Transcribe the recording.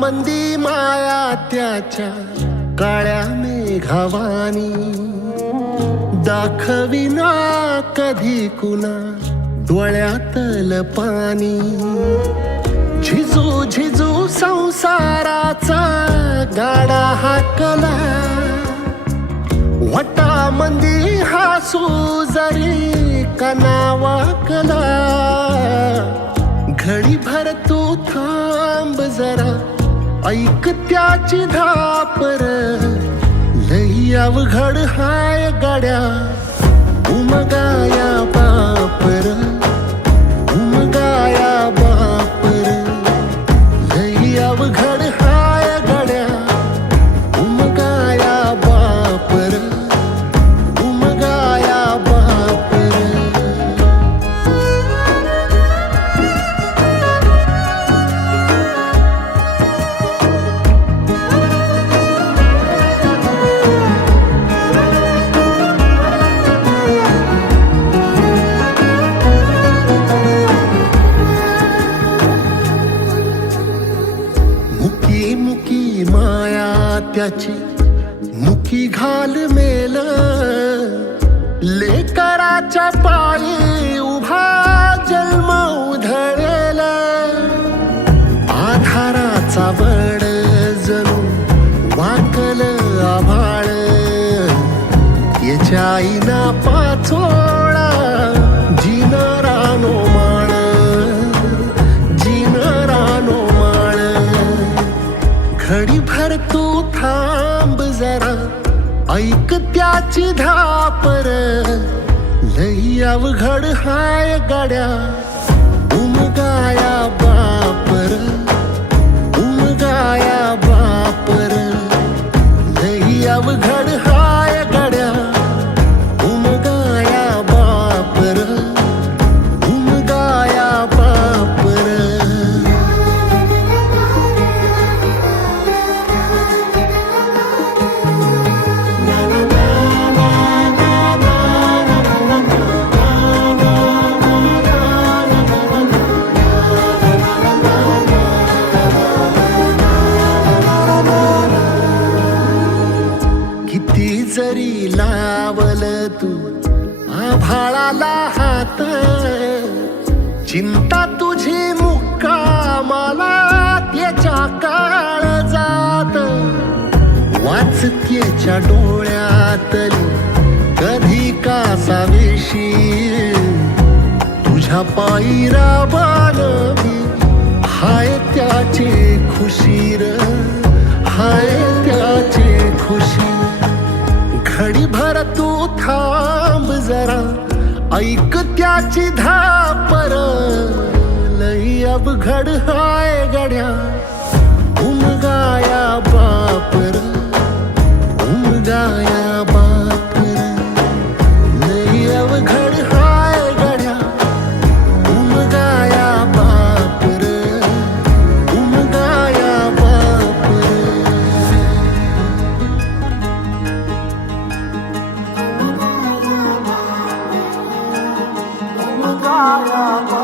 मंदी माया त्याच्या काळ्या मेघावानी, दाखविना कधी कुणा डोळ्यातल पाणी. झिजू झिजू संसाराचा गाडा हाकला, वटामंदी हासू जरी कणा वाकला. घडीभर तू थांब जरा, ऐक त्याची धापर, लई अवघड हाय गड्या उमगाया बापर, उमगाया बापर. लई अवघड हाय गड्या उमगाया बापर, उमगाया बापर. मुकी मुकी माया त्याची मुकी घाल मेल, लेकराच्या पायी उभा जन्म उधळेल. आधाराचा बळ जणू वाकल आभाळ, याच्या आईना पाचोळा जिनरानो माळ, जिनरानो माळ. घडीभर तू थांब जरा, ऐक त्याची धापर, लई अवघड हाय गड्या उमगाया बापर, उमगाया बापर. लई अवघड हाय गड्या उमगाया बापर, उमगाया बापर. किती जरी लावल तू आभाळाला हात, चिंता तुझी मुक्कामाला त्याच्या काळजात. वाचतेच्या डोळ्यातली कधी कासावेशी, तुझ्या पायी राबान मी हाय त्याचे खुशीर, हाय त्याचे खुशी. घडीभर तू थांब जरा, ऐक त्याची धापर, लई अवघड हाय गड्या उमगाया बापर, उमगाया बापर. लई अवघड हाय गड्या उमगाया बापर, उमगाया बापर. उमगाया बापर.